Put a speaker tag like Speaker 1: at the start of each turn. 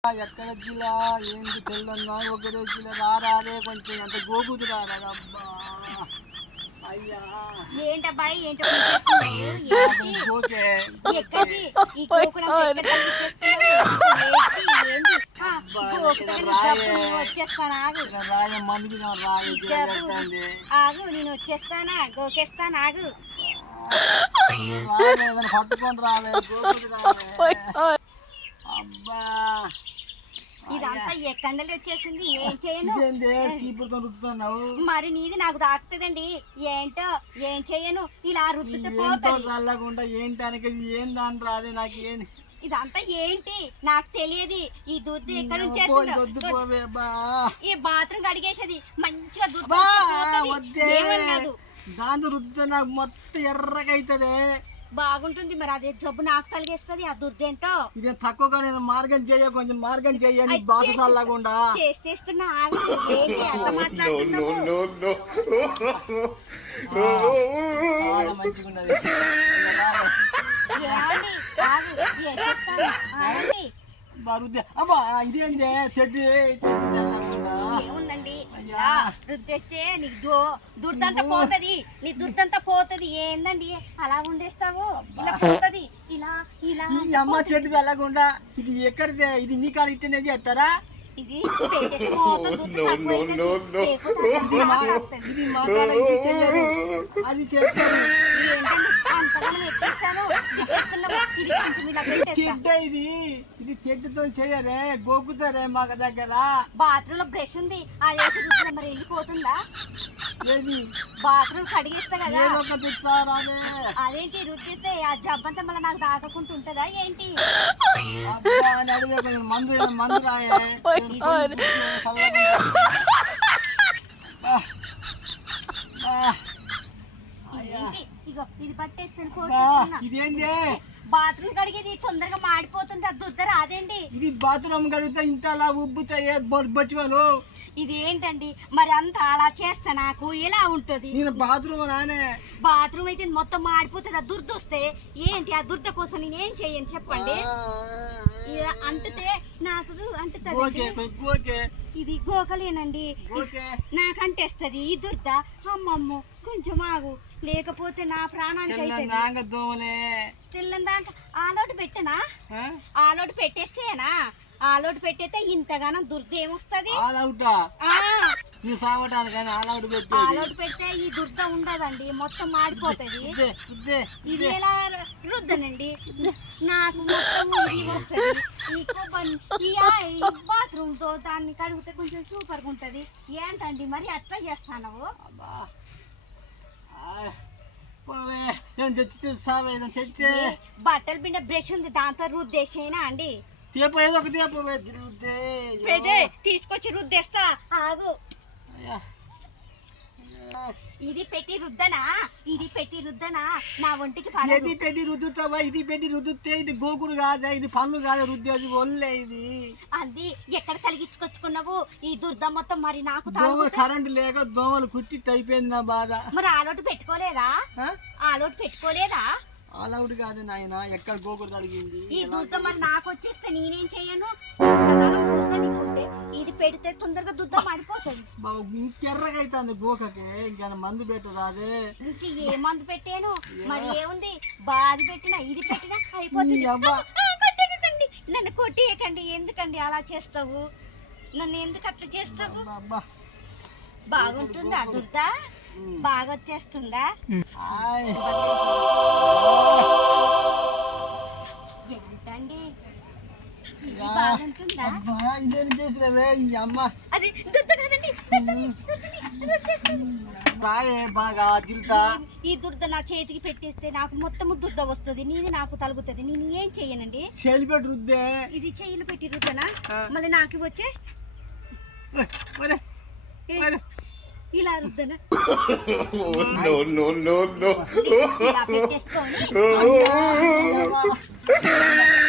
Speaker 1: ఎక్కడ జిల్లా ఏంటి తెల్లంగా ఒకరే జిల్లా రారాదే కొంచెం ఎంత గోగుదు రారాదబ్బా. అయ్యా
Speaker 2: ఏంటబ్బాయి ఏంటో
Speaker 1: ఓకే రాయ మందికి
Speaker 2: ఆగు నేను వచ్చేస్తానా గోకేస్తాను ఆగు
Speaker 1: ఏదైనా పట్టుకొని రావే గోగుదు రావే. అబ్బా
Speaker 2: ఇదంతా ఎక్కండలు వచ్చేసింది ఏం చేయను మరి నీది నాకు తాకుతుందండి ఏంటో ఏం చేయను ఇలా రుద్దుతూ
Speaker 1: పోతుంది ఏంటి అనేది ఏం దాని రాదే నాకు ఏంది
Speaker 2: ఇదంతా ఏంటి నాకు తెలియదు ఈ దుద్దు ఎక్కడ నుంచి ఈ బాత్రూమ్ కడిగేసేది మంచిగా
Speaker 1: దాని రుద్దు నాకు మొత్తం ఎర్రగా అవుతుంది
Speaker 2: బాగుంటుంది మరి అదే జబ్బు నాకు కలిగేస్తుంది ఆ దుర్దేంటో
Speaker 1: ఇదే తక్కువగా నేను మార్గం చేయ కొంచెం మార్గం చేయని బాధ చల్లకుండా
Speaker 2: చేస్తున్నా
Speaker 1: మంచిగున్నది అబ్బా ఇదేంది తెడ్డి
Speaker 2: ఏముందండి రుద్దెచ్చే నీకు దుర్దంతా పోతుంది నీ దుర్దంతా పోతుంది ఏందండి అలా ఉండేస్తావు ఇలా పోతుంది ఇలా ఇలా
Speaker 1: ఈ అమ్మ చెట్టు అలాగుండా ఇది ఎక్కడిదే ఇది మీ కాడ ఇట్టనే చేస్తారా
Speaker 2: ఇది
Speaker 1: అది చేస్తారు ఇది ఇది చెట్టుతో చేయరే గోకుతారే మాకు దగ్గర
Speaker 2: బాత్రూమ్ లో బ్రష్ ఉంది అది మరి వెళ్ళిపోతుందా
Speaker 1: ఏది
Speaker 2: బాత్రూమ్ కడిగిస్తా కదా
Speaker 1: అదేంటి
Speaker 2: రుద్దిస్తే ఆ జబ్బంతా మళ్ళీ నాకు దాటకుండా ఉంటదా ఏంటి
Speaker 1: మందు మందు
Speaker 2: ఇగో ఇది పట్టేస్తాను
Speaker 1: ఇదేంటి
Speaker 2: బాత్రూమ్ కడిగేది తొందరగా మాడిపోతుంటే దుద్ద రాదేంటి
Speaker 1: ఇది బాత్రూమ్ కడిగితే ఇంత అలా ఉబ్బుతాయి బట్టి వాళ్ళు
Speaker 2: ఇది ఏంటండి మరి అంత అలా చేస్తా నాకు ఎలా ఉంటది
Speaker 1: నేను బాత్రూమ్ నానే
Speaker 2: బాత్రూమ్ అయితే మొత్తం మాడిపోతుంది ఆ దుర్ద వస్తే ఏంటి ఆ దుర్ద కోసం నేను ఏం చెయ్యను చెప్పండి అంటుతే నాకు అంటుతుంది ఇది గోకలేనండి నాకు అంటేస్తుంది ఈ దుర్ద అమ్మమ్మ కొంచెం ఆగు లేకపోతే నా ప్రాణానికి తెల్లని దాకా ఆలోటు పెట్టనా ఆలోటు పెట్టేస్తేనా ఆలోటు పెట్టేస్తే ఇంతగానం దుర్ద ఏమొస్తుంది ఆలోటు పెడితే ఈ దుర్ద ఉండదండి మొత్తం మాడిపోతుంది ఇది ఎలా రుద్దనండి నాకు మొత్తం ఇది వస్తుంది ఈ బాత్రూమ్ తో దాన్ని కడిగితే కొంచెం సూపర్గా ఉంటది ఏంటండి మరి అట్లా చేస్తాను బట్టలు పిండ బ్రష్ ఉంది దాంతో రుద్దేసేనా అండి తీసుకొచ్చి రుద్దేస్తా ఆగు ఇది పెట్టి రుద్దనా నా ఒంటికి
Speaker 1: ఇది పెట్టి రుద్దుతావా ఇది పెట్టి రుద్దుతే ఇది గోకుడు కాదా ఇది పనులు కాదా రుద్దేది ఒళ్ళే ఇది
Speaker 2: అది ఎక్కడ కలిగించుకొచ్చుకున్నావు ఈ దుర్ద మొత్తం మరి నాకు
Speaker 1: కరెంట్ లేక దోమలు కుట్టి అయిపోయింది నా బాధ
Speaker 2: మరి ఆలోటు పెట్టుకోలేదా
Speaker 1: ఆలౌట్ కాదు నాయన ఎక్కడ గోకుడు తగిలింది
Speaker 2: ఈ దుర్ద మరి నాకు వచ్చేస్తే నేనేం చెయ్యను ఇది పెడితే తొందరగా దుద్ద మాడిపోతుంది
Speaker 1: ఇంకెర్రగా అవుతుంది గోకకి ఇంకా మందు పెట్టరాదే
Speaker 2: ఏ మందు పెట్టాను మరి ఏముంది బాది పెట్టినా ఇది పెట్టినా అయిపోతుంది నన్ను కొట్టియకండి ఎందుకండి అలా చేస్తావు నన్ను ఎందుకు అట్లా చేస్తావు బాగుంటుందా దుర్ద బాగా వచ్చేస్తుందా ఎంతండి బాగుంటుందా అది దుర్ద కదండి
Speaker 1: బాగా
Speaker 2: ఈ దుర్ద నా చేతికి పెట్టేస్తే నాకు మొత్తము దుర్ద వస్తుంది నీది నాకు తలుగుతుంది నేను ఏం చెయ్యనండి
Speaker 1: చెయ్యి పెట్టి రుద్దే
Speaker 2: ఇది చెయ్యిలు పెట్టి రుద్దనా మళ్ళీ నాకు వచ్చే ఇలా రుద్దనా
Speaker 3: no.
Speaker 2: ఇలా పెట్టేసుకొని